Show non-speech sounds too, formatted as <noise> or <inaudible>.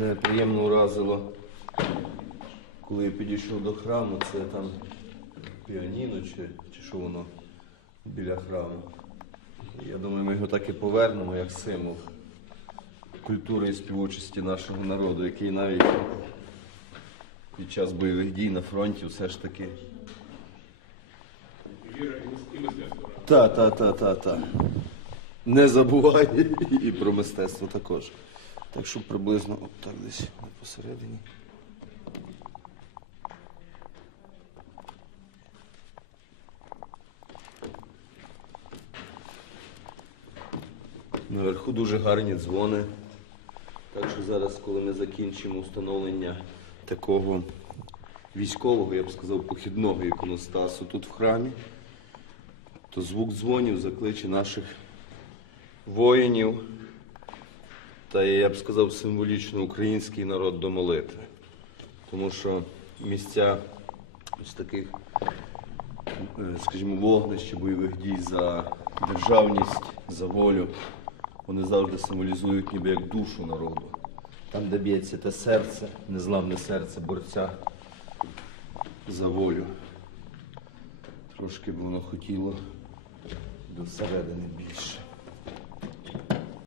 Мене приємно вразило, коли я підійшов до храму, це там піаніно чи, чи що воно біля храму. Я думаю, ми його так і повернемо як символ культури і співочості нашого народу, який навіть під час бойових дій на фронті все ж таки. Та, та, та, та, та. Не забувай <laughs> і про мистецтво також. Так що приблизно от так десь посередині. Наверху дуже гарні дзвони. Так що зараз, коли ми закінчимо встановлення такого військового, я б сказав, похідного іконостасу тут в храмі, то звук дзвонів закличе наших воїнів та, я б сказав, символічно український народ до молитви. Тому що місця ось таких, е, скажімо, вогнищ бойових дій за державність, за волю, вони завжди символізують ніби як душу народу. Там, де б'ється те серце, незламне серце борця за волю. Трошки б воно хотіло до середини більше.